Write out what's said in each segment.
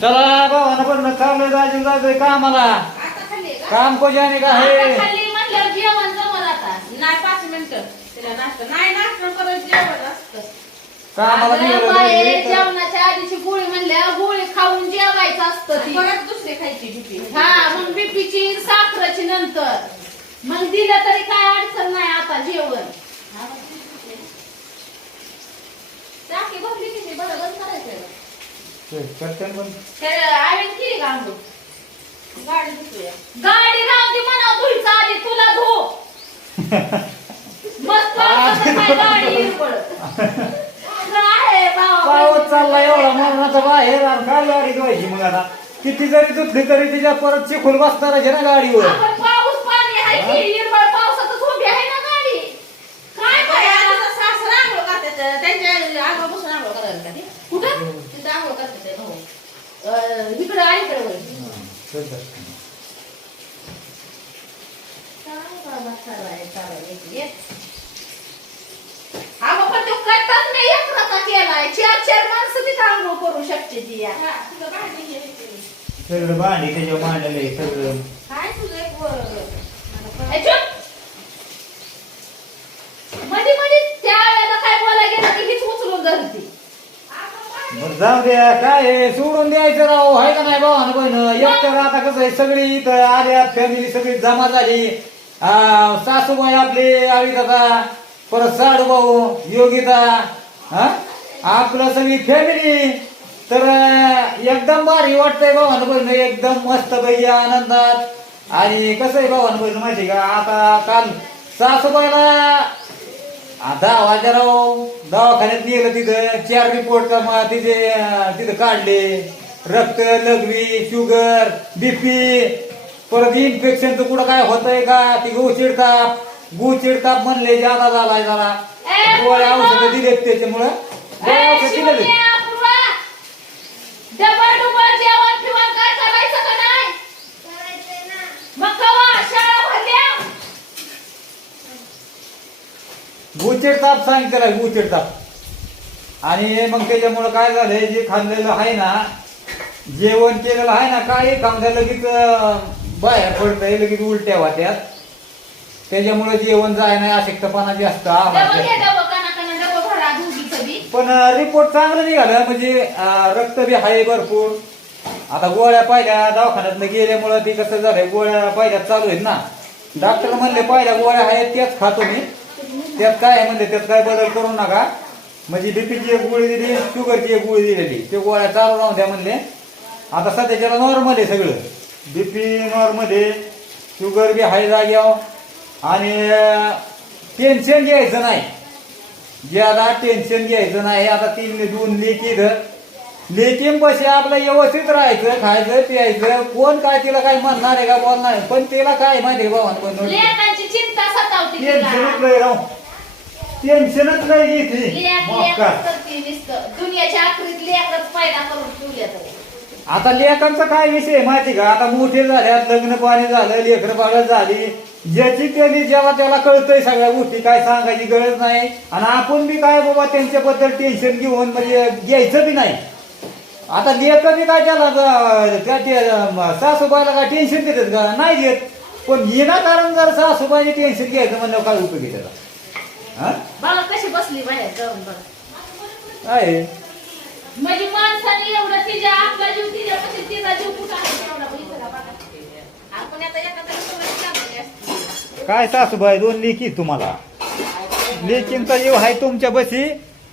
चला भावानं पण चाललंय जायचं जायचंय कामाला. आता खाल्ली का? काम कोजाने का आता आहे खाल्ली म्हटल्यावर जेवण जमल आता. नाही पाच मिनिटं. तिला नाश्ता नाही नाश्ता जेवण असतं. कामाला निघालं जेवणाच्या आधीची गोळी म्हणल्या गोळी खाऊन जेवायचं असतं ती. परत दुसरी खायची भीती. हा मग बीपीची साखरेची नंतर. मग दिलं तरी काय अडचण नाही आता जेवण. टाकी भरली की ते बरं बंद करायचं पण केली का आंघोळ? गाडी. गाडी म्हणा धुईचा आधी तुला धु मस्त असं काय गाडी हिरवळ. आहे बाबा. पाऊस चालला एवढा मरणाचा बाहेर आणि काय गाडी धुवायची मग आता किती जरी धुतली तरी तिच्या परत चिखल बसणार आहे ना गाडीवर आपण पाऊस पाणी आहे की हिरवळ पावसातच उभी आहे ना गाडी काय बाई, करायला? आता सासरा आंघोळ करतात त्यांच्या आंघोळ बसून आंघोळ करायला का ते? कुठं तिथं आंघोळ करतात ते, हो. अं, इकडं अलीकडे वळ. काय बाबा तो एकटाचा केलाय चार चार माणसं तिथं आंघोळ करू शकते ती या. हा. सगळं भांडी आहे सगळं काय तुझं एक. मध्ये मध्ये त्या वेळेला काय बोलायला गेलं की हीच उचलून धरते बरं जाऊ द्या काय आहे, सोडून द्यायचं राव. आहे का नाही भावानं बहिण एक तर आता कसं आहे सगळी इथं आल्या फॅमिली सगळी जमा झाली. आ, सासूबाई आपली आवी दादा परत साडू भाऊ योगिता हा? आपलं सगळी फॅमिली तर अं, एकदम भारी वाटतंय भावानं बहिण एकदम मस्त पैकी आनंदात. आणि कसं आहे भावानं बहिण माहिती का? आता काल सासूबाईला दहा वाजाराव दवाखान्यात नेलं तिथं. चार रिपोर्ट तिथे तिथं काढले. रक्त लघवी शुगर बीपी परत इन्फेक्शनचं कुठं काय होतंय का? ती गो चिडताप गो चिडताप म्हणले जादा झालाय जरा. गोळ्या पूर्वा! औषधं दिलेत त्याच्यामुळं. गोळ्या औषधं दिलेले शिवण्या, पूर्वा. डबल डुबल जेवण फिवण काय करायचं का नाही मग कवा शाळा भरल्या गुचिड ताप सांग त्याला गुचिड ताप. आणि मग त्याच्यामुळं काय झालंय जे खाल्लेलं आहे ना जेवण केलेलं आहे ना काय खाऊन लगेच बाहेर पडतंय लगेच उलट्या वाट्यात. त्याच्यामुळे जेवण जाय नाही अशक्तपणा जास्त पण रिपोर्ट चांगलं निघालं म्हणजे रक्त बी आहे भरपूर. आता गोळ्या पहिल्या दवाखान्यात गेल्यामुळं ती कसं झालंय गोळ्या पहिल्या चालू आहेत ना. डॉक्टर म्हणले पहिल्या गोळ्या आहेत त्याच खातो मी. त्यात काय आहे म्हणले त्यात काय बदल करू नका. म्हणजे बीपीची एक गोळी दिली शुगरची एक गोळी दिलेली. ते गोळ्या चालू राहून द्या म्हणले. आता सध्याच्याला नॉर्मल आहे सगळं. बीपी नॉर्मल आहे शुगर बी हाय जाग्यावर. आणि टेन्शन घ्यायचं नाही. जे आता टेन्शन घ्यायचं नाही. आता तीन दोन लेकी धर लेकीम पशी आपलं व्यवस्थित राहायचं खायचं प्यायचं. कोण काय तिला काय म्हणणार आहे का बोलणार पण तिला काय माहिती आहे बाबा पण लेकांची चिंता सतावते तिला टेन्शनच नाही राहू टेन्शनच लय घेतली लेक मग दुनियाच्या आखरीत करून ठेवल्या आता लेखांचा काय विषय आहे माहिती का? आता मोठे झाल्यात लग्न पाणी झालं लेखन बाळ झाली. ज्याची त्यांनी जेव्हा त्याला कळतंय सगळ्या गोष्टी काय सांगायची गरज नाही. आणि आपण बी काय बाबा त्यांच्याबद्दल टेन्शन घेऊन म्हणजे घ्यायचं बी नाही. आता लेखन बी काय त्याला त्या ते, सासूबाईला काय टेन्शन देतात का? नाही देत. पण कारण जर सासूबाईने टेन्शन घ्यायचं म्हणल्यावर काय उपयोग आहे त्याला हा? कशी बसली बाहेर? जाऊन बघा. आहे? म्हणजे माणसाने एवढं तिच्या आपला जीव तिच्यापाशी तिचा जीव कुठं आहे? तेवढा बघितला बघा. आपण आता एखाद्याला सवय लागलेली असते. काय सासूबाई दोन लेखी तुम्हाला. लेकींचा जीव आहे तुमच्या बशी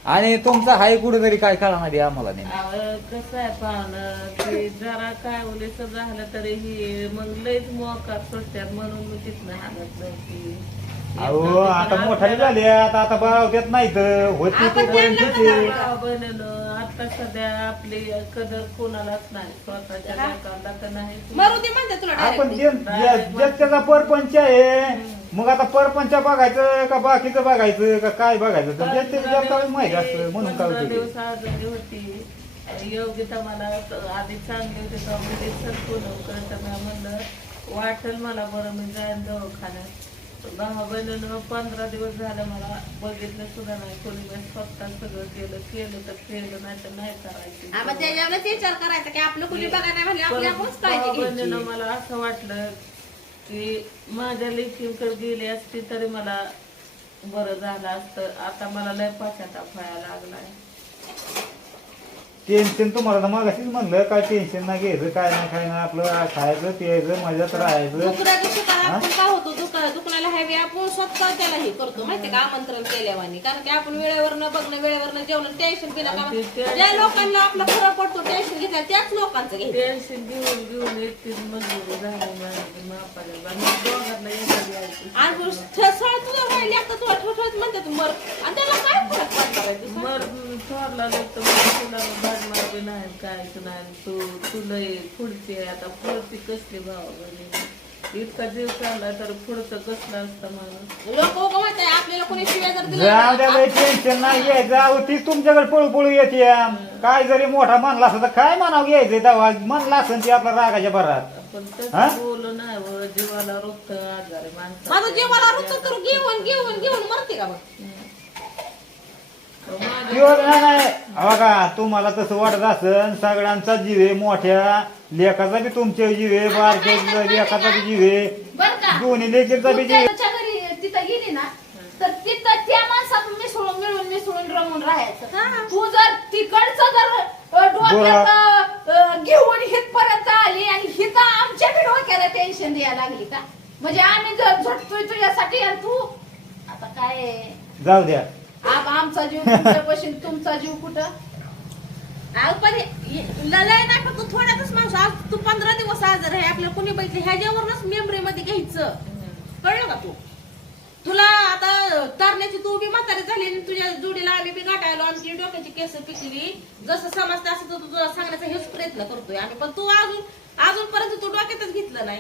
आणि तुमचा हाय कुठेतरी काय कळणार आहे आम्हाला नाही अहो, कसं आहे पाहुणं की जरा काय उलेस झालं तरी ही मग लईच मोकार सुटत्यात म्हणून मी तिथनं हालत नव्हती. अहो आता मोठाली झाली आता आता बाळवत्यात नाही तर होती आपण तोपर्यंत त्यांना होती. बहिणीनं आता सध्या आपली कदर कोणालाच नाही. स्वतःच्या हा. तर नाही. मरू दे म्हणते तुला आपण direct. जे- जे- जे त्याचा परपंच आहे मग आता परपंच बघायचं का बाकीचं बघायचं का काय बघायचं? तर जे ते माहिती असतं म्हणून काय पंधरा दिवस आजारी होती. योग्यता मला आधी चांगली होती तेव्हा मी मी म्हणलं वाटेल मला बरं मी जाईन दवाखान्यात. दहा बहिणीनं पंधरा दिवस झालं मला बघितलं सुद्धा नाही. कोणी मी स्वतः सगळं केलं केलं तर केलं नाही तर नाही करायचं. मग त्याच्यावरच विचार करायचा की आपलं कुणी बघा नाही आपली आपणच काळजी बहिणीनं घ्यायची. मला असं वाटलं की माझ्या लेखीकडे गेली असती तरी मला बरं झालं असतं. आता मला लय पश्चाताप व्हायला लागलाय. टेन्शन तुम्हाला तर मगाशीच म्हणलं काय टेन्शन नाही घ्यायचं काय नाही काय नाही आपलं खायचं प्यायचं मजात राहायचं. दुसऱ्या दिवशी काय? आपण काय होतो दुकान दुकानाला हवी आपण स्वतः त्याला हे करतो माहितीये का आमंत्रण केल्यावानी. कारण की आपण वेळेवर न बघणं वेळेवर न जेवण टेन्शन ते ज्या लोकांना आपला फरक पडतो टेन्शन घेतला त्याच लोकांचं घ्यायचं. टेन्शन घेऊन घेऊन एकटीच मजबुरी झाली माझी मापाने मग दोघांना एकच यायचं आणि सळ तुझं राहिले आता तुला ठोठवत म्हणतात मर. आणि त्याला काय फरक पडणार आहे? मर थोरला तर मग तुला नाही कायच नाही तू तुला पुढची आहे आता पुढची कसली भाव इतका जीव चालला तर पुढचं कसलं असतं माणूस? लोक उगा म्हणतात आपल्याला कोणी शिव्या जर दिल्या जाऊ द्या बाई, टेन्शन तीच तुमच्याकडे पळू पळू येते. काय जरी मोठा म्हणला असं तर काय म्हणावं घ्यायचं तेव्हा? म्हणला असं ती आपल्या रागाच्या भरात. पण हा? तसं बोलू नाही जीवाला रोखत आजार. माझं जीवाला रुच तर घेऊन घेऊन घेऊन मरते का मग? नाही नाही. का तुम्हाला तसं वाटत असन सगळ्यांचा जीव आहे मोठ्या. लेखाचा बी तुमच्या जीव आहे बारक्या लेखाचा बी जीव आहे. बर का? दोन्ही लेकीचा बी तू जीव आहे. त्याच्या घरी तिथं गेली ना तर तिथं त्या माणसात मिसळून मिळून मिसळून रमून राहायचं. तू जर तिकडचं जर अ, डोक्यात अ, घेऊन हितपर्यंत आली आणि हिथं आमच्या बी डोक्याला टेन्शन द्यायला लागली का? म्हणजे आम्ही जर झटतोय तुझ्यासाठी आणि तू आता काय? आहे? जाऊ द्या. आप आमचा जीव तुमच्यापाशी तुमचा जीव कुठं? अहो, पण हे- लय नाही फक्त थोड्यातच माणूस. आज तू पंधरा दिवस आजार आहे आपल्याला कोणी बघितलं? ह्याच्यावरूनच मेमरी मध्ये घ्यायचं. कळलं का तू? तुला आता तरण्याची तू बी म्हातारी झाली आणि तुझ्या जोडीला आम्ही बी गाठायलो आमची डोक्याची केस पिकली. जसं समजतं असं तू तुला सांगण्याचा हेच प्रयत्न करतोय आम्ही. पण तू अजून अजूनपर्यंत तू डोक्यातच घेतलं नाही.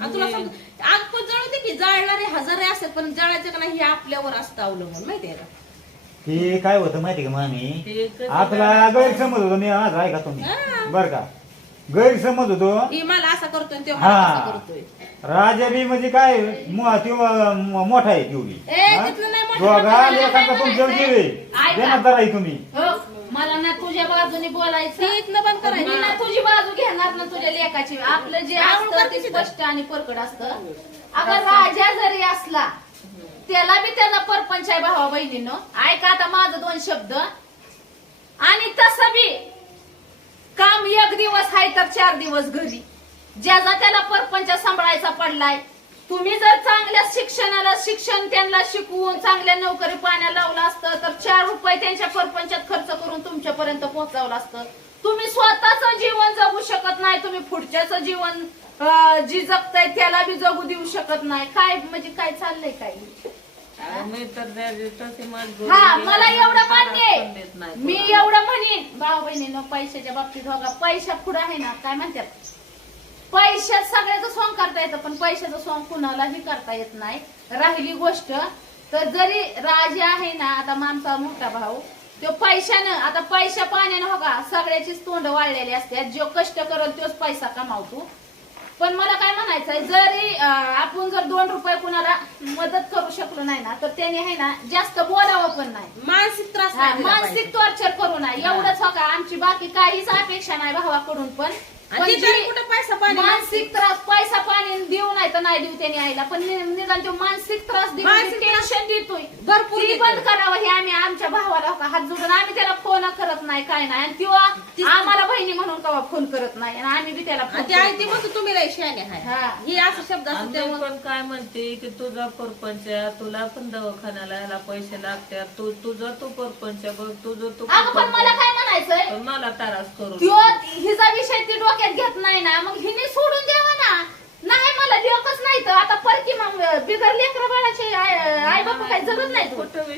आणि तुला सांग आग पण जळू दे की जाळणारे हजारे असतात पण जळायचं का नाही हे आपल्यावर असतं अवलंबून माहितीये का? ते काय होतं माहिती का मामी? ते कसं आपला गैरसमज होतो मी आज ऐका तुम्ही. हा. बर का? गैरसमज होतो. ही मला असा करतोय आणि तो हा. मला असा करतोय. राजा बी म्हणजे काय? मो- त्यो, म- मोठा आहे तेवढी ए, तिथलं नाही मोठा, दोघा मोठा. लेखांचा तुमच्या जीव आहे. ऐका. देणार आहे तुम्ही. हो. मला ना तुझ्या बाजूने बोलायचं. ती इथनं बंद करायची. मी ना तुझी बाजू घेणार ना तुझ्या लेखाची आपलं जे आवड असतं करते ते तिथं. स्पष्ट आणि परकड असतं. अगं राजा जरी असला त्याला बी त्याला परपंच आहे भावा बहिणीनं. ऐका आता माझं दोन शब्द. आणि तसं बी काम एक दिवस आहे तर चार दिवस घरी. ज्याचा त्याला परपंच सांभाळायचा पडलाय. तुम्ही जर चांगल्या शिक्षणाला शिक्षण त्यांना शिकवून चांगल्या नोकरी पाण्याला लावलं असतं तर चार रुपये त्यांच्या परपंचात खर्च करून तुमच्यापर्यंत पोहोचवलं असतं. तुम्ही स्वतःच जीवन जगू शकत नाही तुम्ही पुढच्याच जीवन जी जगताय त्याला बी जगू देऊ शकत नाही. काय म्हणजे काय चाललंय काय मी तर तशी मजबूर हा मला एवढं मान्य पण नाही मी एवढं म्हणेन. भाऊ बहिणीनं पैशाच्या बाबतीत बघा पैसा पुढं आहे ना काय म्हणतात? पैशात सगळ्याचं सोंग करता येतं पण पैशाचं सोंग कुणालाही करता येत नाही. राहिली गोष्ट. तर जरी राजा आहे ना आता माणसा मोठा भाऊ तो पैशानं आता पैशा पाण्यानं हो का सगळ्याचीच तोंड वाळलेली असतात जो कष्ट करल तोच पैसा कमावतो. पण मला काय म्हणायचंय जरी आपण जर दोन रुपये कुणाला मदत करू शकलो नाही ना तर त्याने आहे ना जास्त बोलावं पण नाही. मानसिक त्रास हा, नाही दिला मानसिक टॉर्चर करू नये. एवढंच हो का आमची बाकी काहीच अपेक्षा नाही भावाकडून पण आणि पण ती तरी जी कुठं पैसा पाणी मानसिक त्रास पैसा पाणी देऊ नाही तर नाही देऊ त्याने आईला. पण नि- निदान तो मानसिक त्रास देऊ मानसिक त्रास टेन्शन देतोय. भरपूर ती देतोय. बंद करावं हे आम्ही आमच्या भावाला हो का हात जोडून. आम्ही त्याला फोन करत नाही काय नाही. आणि किंवा ती- आम्हाला बहिणी म्हणून कवा फोन करत नाही. आणि आम्ही बी त्याला फोन ती आई ती नाही. म्हणतो तुम्ही लय शहाणे आहे. हा. ही असं शब्द असतो त्यामुळे पण काय म्हणते की तुझा परपंच आहे, तुला पण दवाखान्याला पैसे लागतात. तू तुझा तू परपंच बघ तुझं तू अगं पण मला काय म्हणायचंय? पण मला तारास करू त्यो हिचा विषय ती डोक्यात घेत नाही ना मग हिने सोडून द्यावा ना. नाही मला लेखच नाही तर आता परकी मग बिगर लेकर बाळाचे आई बापा काही जगत नाही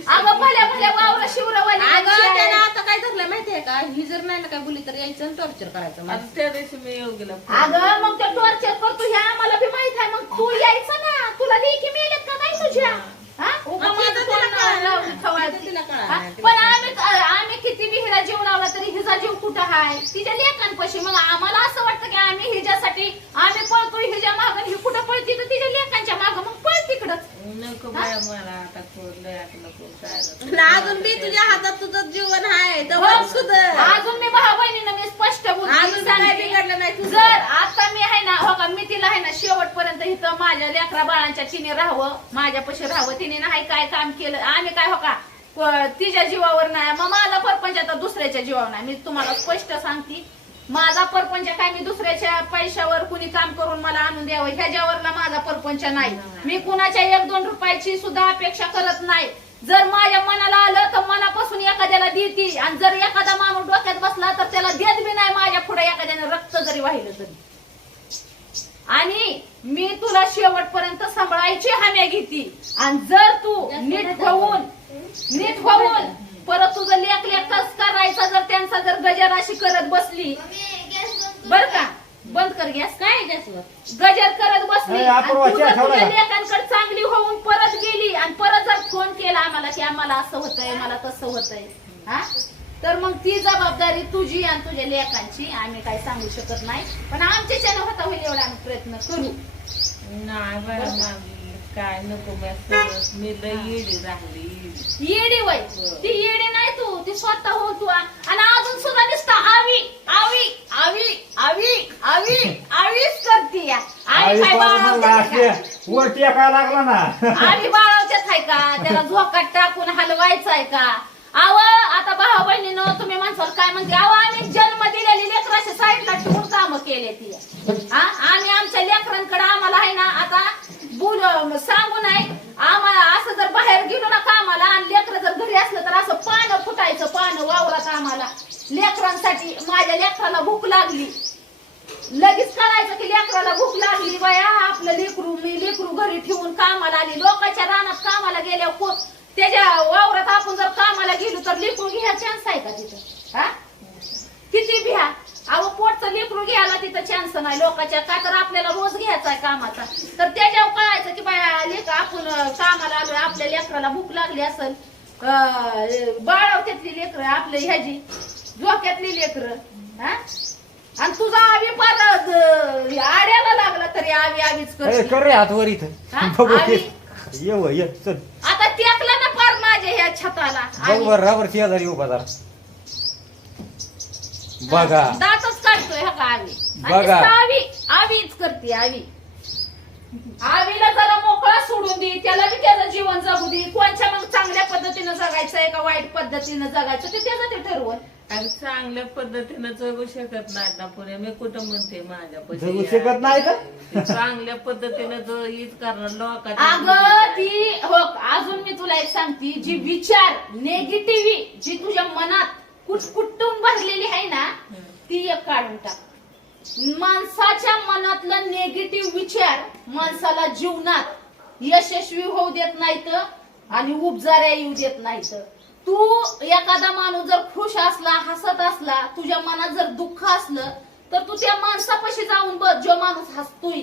अगं भल्या भल्या वावर शिवरवाली अगं. त्यानं आता काय धरलं माहितीये का ही जर नाही ना काय बोलली तर यायचं आणि टॉर्चर करायचं त्या दिवशी मी अगं मग ते टॉर्चर करतो ह्या आम्हाला बी माहीत आहे मग तू यायचं ना तुला लेखी मेलेत का काय तुझ्या हा? उगा मग माझं तिला. लावून तिला. हा? पण. आम्ही आम्ही किती जीव लावला तरी हाय तिच्या लेखांपाशी मग आम्हाला असं वाटतं की आम्ही हिच्यासाठी आम्ही पळतोय हिच्या माग ही कुठं पळती? तर तिच्या लेखांच्या माग मग पळ तिकडं. अजून मी तुझ्या हातात तुझं जीवन आहे तर हो. अजून मी भाऊ बहिणीनं मी स्पष्ट अजून काय बिघडलं नाही तुझं. जर आता मी आहे ना हो का मी तिला आहे ना शेवटपर्यंत इथं माझ्या लेकरा बाळांच्या तिने राहावं माझ्यापाशी राहावं तिने नाही काय काम केलं आम्ही काय हो का तिच्या जीवावर नाही मग माझा परपंच आता दुसऱ्याच्या जीवावर नाही. मी तुम्हाला स्पष्ट सांगते माझा परपंच काय मी दुसऱ्याच्या पैशावर कुणी काम करून मला आणून द्यावं? ह्याच्यावरला माझा परपंच नाही. मी कुणाच्या एक दोन रुपयाची सुद्धा अपेक्षा करत नाही. जर माझ्या मनाला आलं तर मनापासून एखाद्याला देते. आणि जर एखादा माणूस डोक्यात बसला तर त्याला देत बी नाही माझ्या पुढे एखाद्याने रक्त जरी वाहिलं तरी. आणि मी तुला शेवटपर्यंत सांभाळायची हम्या घेती. आणि जर तू नीट होऊन नीट होऊन परत तुझं लेख लेखच करायचा जर त्यांचा जर गजर अशी करत बसली. बर का? बंद कर गॅस. काय गॅसवर? गजर करत बसली? लेकांकडे चांगली होऊन परत गेली. आणि परत जर फोन केला आम्हाला की आम्हाला असं होतंय मला तसं होतंय. हा? तर मग ती जबाबदारी तुझी आणि तुझ्या लेकांची आम्ही काही सांगू शकत नाही. पण आमच्या चॅनल होता होईल एवढा आम्ही प्रयत्न करू. नाही काय नको मी येडी राहिली येडी. वय. ती येडी नाही तू ती स्वतः हो तू. आणि अजून सुद्धा दिसता आवी आवी आवी आवी आवी आवीच करते आई आम्ही काय बाळावते लागला ना. बाळवत्यात आहे का? त्याला झोकात टाकून हलवायचं आहे का? आव आता भाऊ बहिणीनं तुम्ही म्हणसाल काय म्हणते? अहो आम्ही जन्म दिलेली लेकराच्या साईडला ठेवून कामं केले ती. हा? आम्ही आमच्या लेकरांकडे आम्हाला आहे ना आता बोल सांगू नाही. आम्हाला असं जर बाहेर गेलो ना कामाला आणि लेकरं जर घरी असलं तर असं पानं फुटायचं पानं वावरात आम्हाला. लेकरांसाठी माझ्या लेकराला भूक लागली. लगेच कळायचं की लेकराला भूक लागली बाया आपलं लेकरू मी लेकरू घरी ठेवून कामाला आली. लोकांच्या रानात कामाला गेल्यावर त्याच्या वावरात आपण जर कामाला गेलो तर लेकरू घ्या चान्स आहे का तिथं? हा? किती भ्या? अहो पोटचं लेकरू घ्यायला तिथं चान्स नाही. लोकांच्या का तर आपल्याला रोज घ्यायचा आहे कामाचा. तर त्याच्यावर कळायचं की बाया लेक आपण कामाला आलोय आपल्या लेकराला भूक लागली असेल बाळवत्यातली लेकरं आपल्या ह्याची झोक्यातली लेकरं हा? आणि तुझा आवी पार आड्याला लागला तरी आवी आवीच कर रे हात वर इथं. ये चल. आता टेकला ना पार माझ्या ह्या छताला. रावर शेजारी उभा जरा. बघा. दातच काढतोय हा का आवी बघा. आवी आवीच करते आवी. आवीला जरा मोकळा सोडून दे त्याला बी त्याचं जीवन जगू दे. कोणच्या मग चांगल्या पद्धतीनं जगायचंय का वाईट पद्धतीनं जगायचं ते त्याचं ते ठरवून. आणि चांगल्या पद्धतीनं जगू शकत नाही ना पुणे मी कुठं म्हणते माझ्या जगू शकत नाही चांगल्या पद्धतीनं जो हीच करणार अगं लोकांच्या ती हो अजून मी तुला एक सांगते जी विचार नेगेटिव्ही जी तुझ्या मनात कुटकुटून भरलेली आहे ना ती एक काढून टाक. माणसाच्या मनातलं नेगेटिव्ह विचार माणसाला जीवनात यशस्वी होऊ देत नाहीत आणि उपजाऱ्या येऊ देत नाहीत. तू एखादा माणूस जर खुश असला हसत असला तुझ्या मनात जर दुःख असलं तर तू त्या माणसापाशी जाऊन बस. जो माणूस हसतोय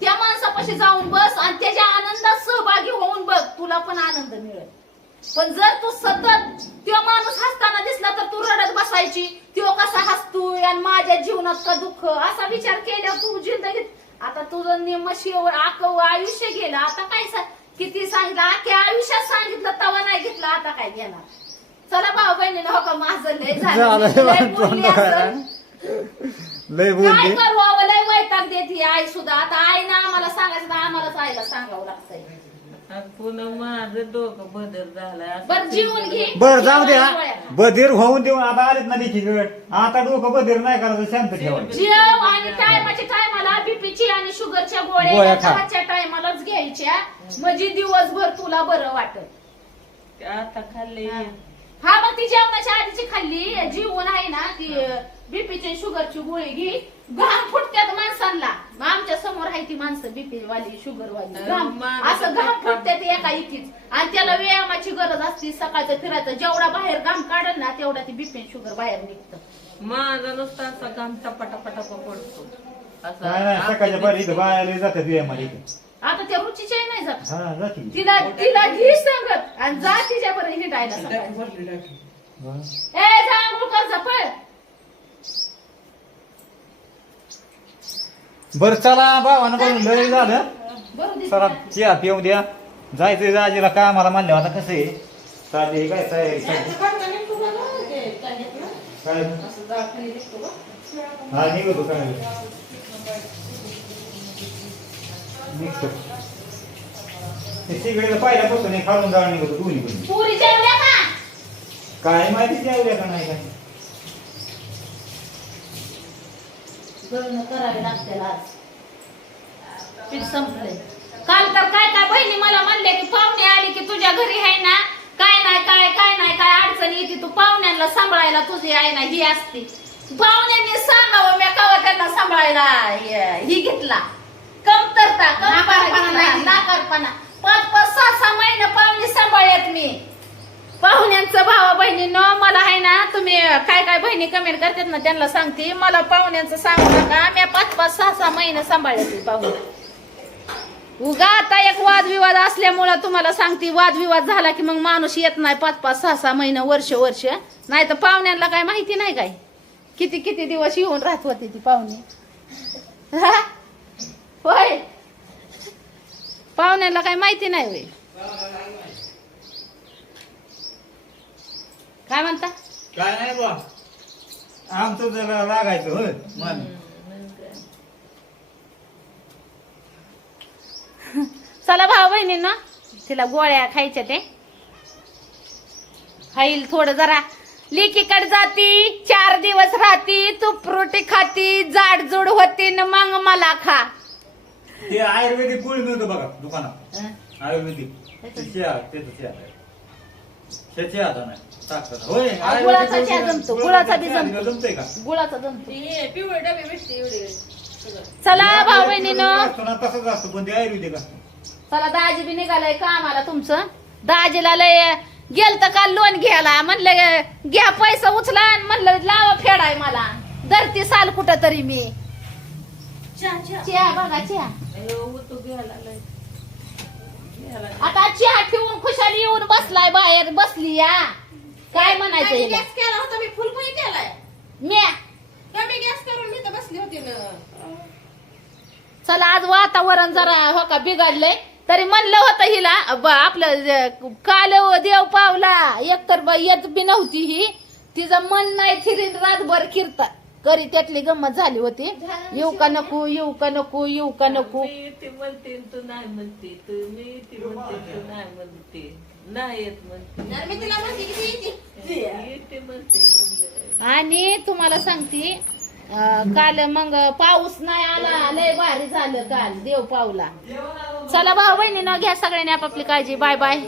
त्या माणसापाशी जाऊन बस आणि त्याच्या आनंदात सहभागी होऊन बघ तुला पण आनंद मिळेल. पण जर तू सतत तो माणूस हसताना दिसला तर तू बसायची तो कसा हसतोय आणि माझ्या जीवनात का दुःख? असा विचार केल्यावर तू जिंदगीत आता तुझं निम्म शेवट आक आयुष्य गेलं. आता काय सा- किती सांगितलं? अख्ख्या आयुष्यात सांगितलं तवा नाही घेतलं. आता काय घेणार? चला भाऊ बहिणीनं हो का? माझं लय झालं. लय बोलली. लय काय लय वैताग देते. आई सुद्धा. आता आईनं आम्हाला सांगायचं तर आम्हालाच आईला सांगावं लागतंय. पुन्हा माझं डोकं बदल बर जीवन घे. बर जाऊ दे डोळ्या. बधीर होऊन देऊन आता आलेत ना वेळ आता डोकं बधीर नाही करायचं शांत ठेवायचं जेव आणि टायमाच्या टायमाला बीपीची आणि शुगरच्या गोळ्या खा. टायमालाच घ्यायच्या. म्हणजे दिवसभर तुला बरं वाटत आता खाल्ले हा. मग ती जेवणाच्या आधीची खाल्ली. जीवन आहे ना ती बीपीची शुगरची गोळी घे. घाम फुटत्यात माणसांना. मग आमच्यासमोर आहे ती माणसं बीपी वाली शुगर वाली घाम असं तर घाम फुटत्यात एका इकीच आणि त्याला व्यायामाची गरज असते सकाळचं फिरायचं. जेवढा बाहेर घाम काढल ना तेवढा ती बीपी शुगर बाहेर निघतं. माझा नुसता असा पडतो. सकाळच्या इथं बायाला जातात वेळामध्ये इथं. आता त्या रुचीच्या नाही जात. हा तिला तिला घी सांगत. आणि जा तिच्या बरं हिंडायला. ए जा कर जा पळ बर चला भावानं बोलून लय झालं. चला चहा पिऊ द्या. जायचंय जाजीला कामाला म्हणलं आता कसं आहे? चालली काय तयारी? काय. हा निघतो काय निघतो. ते सिगरेट पहिल्यापासून खालून जाळ निघतो दोन्ही काय माहिती जेवल्या का नाही काय? गळण करावे लागते आज. पीठ संपलंय. काल तर काय काय बहिणी मला म्हणले की पाहुणे आली की तुझ्या घरी आहे ना काय नाही काय काय नाही काय अडचण येते तू पाहुण्यांना सांभाळायला तुझी आहे ना ही असते. पाहुण्यांनी सांगावं मी कवा त्यांना सांभाळायला हे- घेतला. कमतरता कमतरपणा नाकारपणा पाच पाच सहा सहा महिने पाहुणे सांभाळत मी. पाहुण्यांचं भावा बहिणीनं मला आहे ना तुम्ही काय काय बहिणी कमेंट करतात ना त्यांना सांगते. मला पाहुण्यांचं सांगू नका. मी पाच पाच सहा सहा महिने सांभाळते पाहुणे. उगा आता एक वादविवाद असल्यामुळं तुम्हाला सांगते वादविवाद झाला की मग माणूस येत नाही पाच पाच सहा सहा महिने वर्ष वर्ष. नाही तर पाहुण्यांना काय माहिती नाही काय? किती किती दिवस येऊन राहत होते ती पाहुणे? होय. पाहुण्यांना काय माहिती नाही होय. काय म्हणता? काय नाही बा आमचं जरा लागायचं होय. मन. चला भाऊ बहिणींना तिला गोळ्या खायच्या ते. खाईल थोडं जरा. लेकीकडे जाती चार दिवस राहती तूप रोटी खाती जाडजूड होती न मग मला खा. ते आयुर्वेदिक गोळी मिळतो बघा दुकानात. हं? आयुर्वेदिक. त्याचं चहा आहे. ते चहा नाही. होय गुळाचा चहा जमतो, गुळाचा बी जमतो. जमतोय का? गुळाचा जमतो. हे पिवळे डबे भेटते एवढे. सगळं चला भाऊ बहिणीनं. असतो ना तसंच असतं पण ते आयुर्वेदिक असतं. चला दाजी बी निघालंय कामाला तुमचं. दाजीला लय गेलत का लोन घ्यायला? म्हणलं घ्या पैसा उचला आणि म्हणलं लावा फेडाय मला. धरती साल कुठं तरी मी. चहा चहा. चहा बघा घ्यायला. घ्यायला आता चहा ठेवून खुशाली येऊन बसलाय बाहेर बसली या. काय म्हणायचं हिला? गॅस केला होता मी फुलकुई केलाय. म्या? कमी गॅस करून मी तर बसली होती ना. चला आज वातावरण जरा हो का बिघडलंय. तरी म्हणलं होतं हिला ब- आपलं ज- काल देव पावला. एकतर ब- येत बी नव्हती ही. तिचं मन नाही थिरीन रातभर किरता करी त्यातली गंमत झाली होती. येऊ का नको येऊ का नको येऊ का नको. मी ते म्हणते तू नाही म्हणते तू मी ती म्हणते तू नाही म्हणते. नाही येत म्हणते आणि तुम्हाला सांगते अं, काल मग पाऊस नाही आला लय भारी झालं काल देव पावला. चला भाऊ बहिणीनं घ्या सगळ्यांनी आपापली काळजी. Bye bye.